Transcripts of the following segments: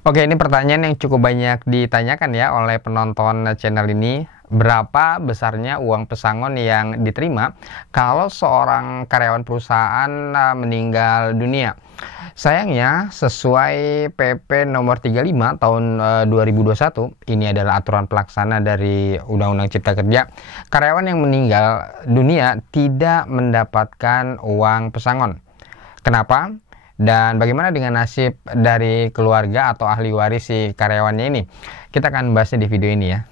Oke, ini pertanyaan yang cukup banyak ditanyakan ya oleh penonton channel ini. Berapa besarnya uang pesangon yang diterima kalau seorang karyawan perusahaan meninggal dunia? Sayangnya, sesuai PP nomor 35 tahun 2021, ini adalah aturan pelaksana dari Undang-Undang Cipta Kerja, karyawan yang meninggal dunia tidak mendapatkan uang pesangon. Kenapa? Dan bagaimana dengan nasib dari keluarga atau ahli waris si karyawannya ini? Kita akan bahasnya di video ini ya.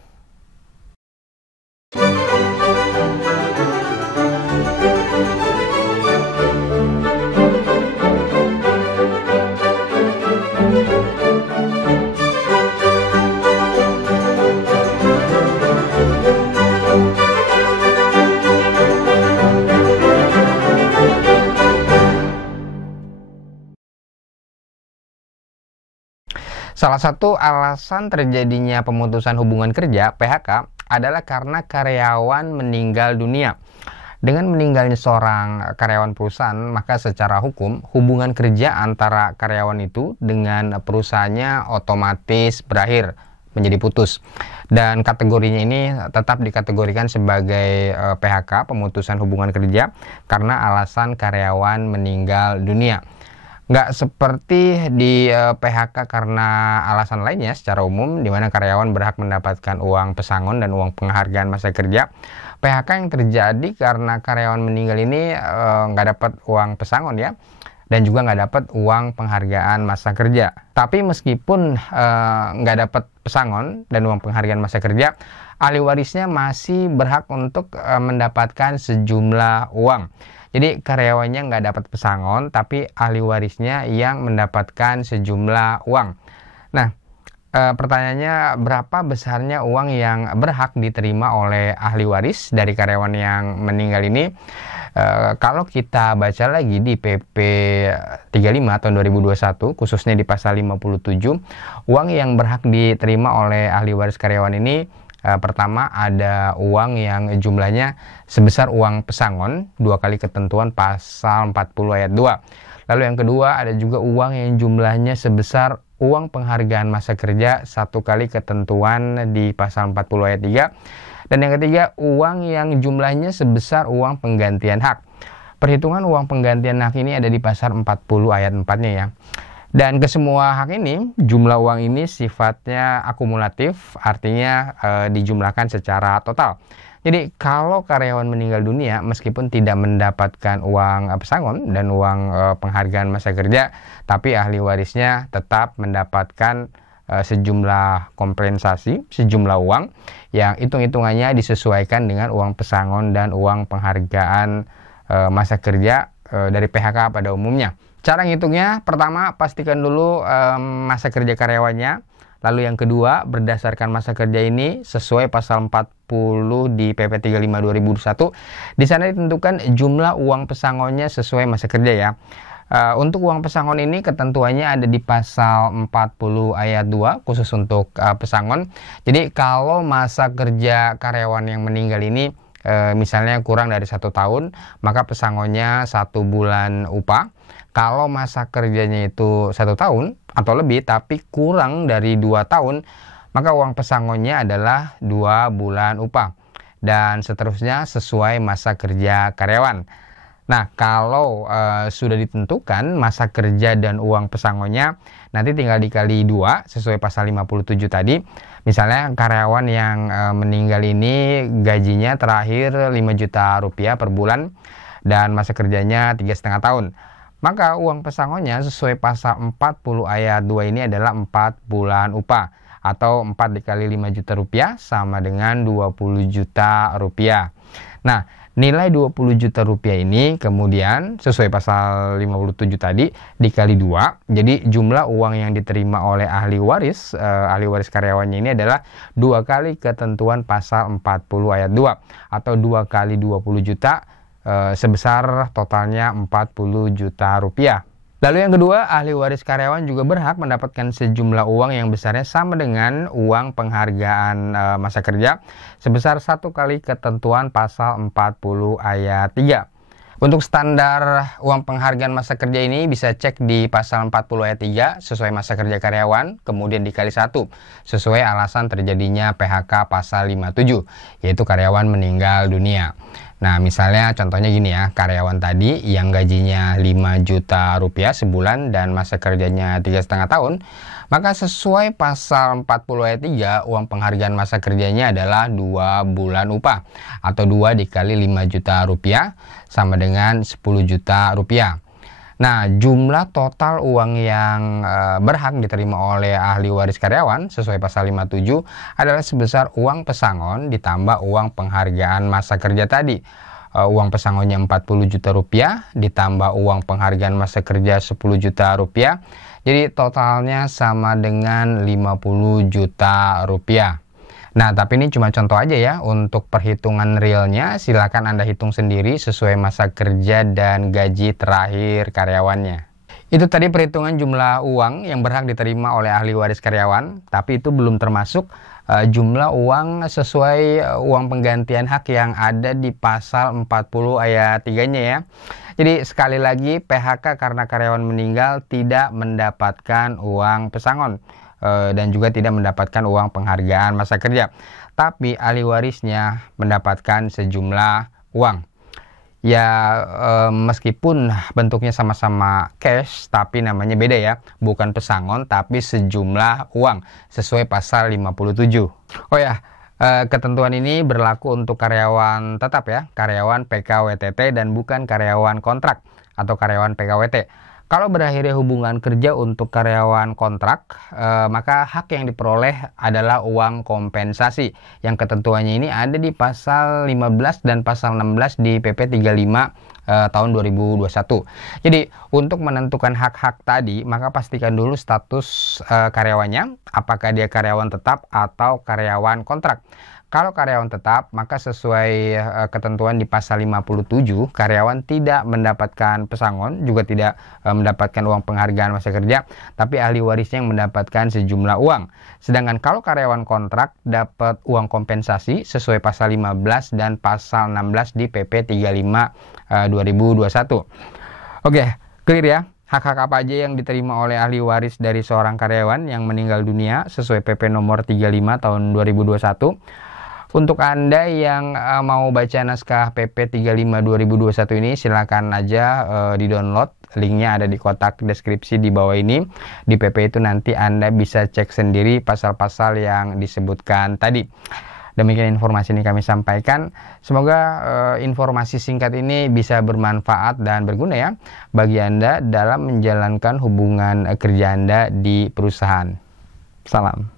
Salah satu alasan terjadinya pemutusan hubungan kerja (PHK) adalah karena karyawan meninggal dunia. Dengan meninggalnya seorang karyawan perusahaan, maka secara hukum hubungan kerja antara karyawan itu dengan perusahaannya otomatis berakhir, menjadi putus. Dan kategorinya ini tetap dikategorikan sebagai PHK, pemutusan hubungan kerja, karena alasan karyawan meninggal dunia. Nggak seperti di PHK karena alasan lainnya secara umum, di mana karyawan berhak mendapatkan uang pesangon dan uang penghargaan masa kerja. PHK yang terjadi karena karyawan meninggal ini nggak dapat uang pesangon ya, dan juga nggak dapat uang penghargaan masa kerja. Tapi meskipun nggak dapat pesangon dan uang penghargaan masa kerja, ahli warisnya masih berhak untuk mendapatkan sejumlah uang. Jadi karyawannya nggak dapat pesangon, tapi ahli warisnya yang mendapatkan sejumlah uang. Nah, pertanyaannya, berapa besarnya uang yang berhak diterima oleh ahli waris dari karyawan yang meninggal ini? Kalau kita baca lagi di PP 35 tahun 2021, khususnya di pasal 57, uang yang berhak diterima oleh ahli waris karyawan ini, pertama ada uang yang jumlahnya sebesar uang pesangon 2 kali ketentuan pasal 40 ayat 2. Lalu yang kedua ada juga uang yang jumlahnya sebesar uang penghargaan masa kerja 1 kali ketentuan di pasal 40 ayat 3. Dan yang ketiga uang yang jumlahnya sebesar uang penggantian hak. Perhitungan uang penggantian hak ini ada di pasal 40 ayat 4-nya ya. Dan kesemua hak ini, jumlah uang ini sifatnya akumulatif, artinya dijumlahkan secara total. Jadi kalau karyawan meninggal dunia meskipun tidak mendapatkan uang pesangon dan uang penghargaan masa kerja, tapi ahli warisnya tetap mendapatkan sejumlah kompensasi, sejumlah uang yang hitung-hitungannya disesuaikan dengan uang pesangon dan uang penghargaan masa kerja dari PHK pada umumnya. Cara ngitungnya, pertama pastikan dulu masa kerja karyawannya. Lalu yang kedua, berdasarkan masa kerja ini sesuai pasal 40 di PP 35 2021. Di sana ditentukan jumlah uang pesangonnya sesuai masa kerja ya. Untuk uang pesangon ini ketentuannya ada di pasal 40 ayat 2 khusus untuk pesangon. Jadi kalau masa kerja karyawan yang meninggal ini misalnya kurang dari 1 tahun, maka pesangonnya 1 bulan upah. Kalau masa kerjanya itu 1 tahun atau lebih tapi kurang dari 2 tahun, maka uang pesangonnya adalah 2 bulan upah. Dan seterusnya sesuai masa kerja karyawan. Nah, kalau sudah ditentukan masa kerja dan uang pesangonnya, nanti tinggal dikali 2 sesuai pasal 57 tadi. Misalnya karyawan yang meninggal ini gajinya terakhir 5 juta rupiah per bulan dan masa kerjanya 3,5 tahun. Maka uang pesangonnya sesuai pasal 40 ayat 2 ini adalah 4 bulan upah. Atau 4 dikali 5 juta rupiah sama dengan 20 juta rupiah. Nah, nilai 20 juta rupiah ini kemudian sesuai pasal 57 tadi dikali 2. Jadi jumlah uang yang diterima oleh ahli waris karyawannya ini adalah 2 kali ketentuan pasal 40 ayat 2. Atau 2 kali 20 juta sebesar totalnya 40 juta rupiah. Lalu yang kedua, ahli waris karyawan juga berhak mendapatkan sejumlah uang yang besarnya sama dengan uang penghargaan masa kerja sebesar 1 kali ketentuan pasal 40 ayat 3. Untuk standar uang penghargaan masa kerja ini bisa cek di pasal 40 ayat 3 sesuai masa kerja karyawan, kemudian dikali 1 sesuai alasan terjadinya PHK pasal 57, yaitu karyawan meninggal dunia. Nah, misalnya contohnya gini ya, karyawan tadi yang gajinya 5 juta rupiah sebulan dan masa kerjanya 3,5 tahun, maka sesuai pasal 40 ayat 3, uang penghargaan masa kerjanya adalah 2 bulan upah atau 2 dikali 5 juta rupiah sama dengan 10 juta rupiah. Nah, jumlah total uang yang berhak diterima oleh ahli waris karyawan sesuai pasal 57 adalah sebesar uang pesangon ditambah uang penghargaan masa kerja tadi. Uang pesangonnya 40 juta rupiah ditambah uang penghargaan masa kerja 10 juta rupiah. Jadi totalnya sama dengan 50 juta rupiah. Nah, tapi ini cuma contoh aja ya. Untuk perhitungan realnya, silakan Anda hitung sendiri sesuai masa kerja dan gaji terakhir karyawannya. Itu tadi perhitungan jumlah uang yang berhak diterima oleh ahli waris karyawan, tapi itu belum termasuk jumlah uang sesuai uang penggantian hak yang ada di pasal 40 ayat 3-nya ya. Jadi sekali lagi, PHK karena karyawan meninggal tidak mendapatkan uang pesangon dan juga tidak mendapatkan uang penghargaan masa kerja, tapi ahli warisnya mendapatkan sejumlah uang. Ya, meskipun bentuknya sama-sama cash, tapi namanya beda ya, bukan pesangon tapi sejumlah uang sesuai pasal 57. Oh ya, ketentuan ini berlaku untuk karyawan tetap ya, karyawan PKWTT dan bukan karyawan kontrak atau karyawan PKWT. Kalau berakhirnya hubungan kerja untuk karyawan kontrak, maka hak yang diperoleh adalah uang kompensasi. Yang ketentuannya ini ada di pasal 15 dan pasal 16 di PP 35 tahun 2021. Jadi, untuk menentukan hak-hak tadi, maka pastikan dulu status karyawannya, apakah dia karyawan tetap atau karyawan kontrak. Kalau karyawan tetap, maka sesuai ketentuan di pasal 57, karyawan tidak mendapatkan pesangon, juga tidak mendapatkan uang penghargaan masa kerja, tapi ahli warisnya yang mendapatkan sejumlah uang. Sedangkan kalau karyawan kontrak dapat uang kompensasi sesuai pasal 15 dan pasal 16 di PP 35 2021. Oke, clear ya? Hak-hak apa aja yang diterima oleh ahli waris dari seorang karyawan yang meninggal dunia sesuai PP nomor 35 tahun 2021. Untuk Anda yang mau baca naskah PP 35 2021 ini, silakan aja di-download. Linknya ada di kotak deskripsi di bawah ini. Di PP itu nanti Anda bisa cek sendiri pasal-pasal yang disebutkan tadi. Demikian informasi ini kami sampaikan. Semoga informasi singkat ini bisa bermanfaat dan berguna ya bagi Anda dalam menjalankan hubungan kerja Anda di perusahaan. Salam.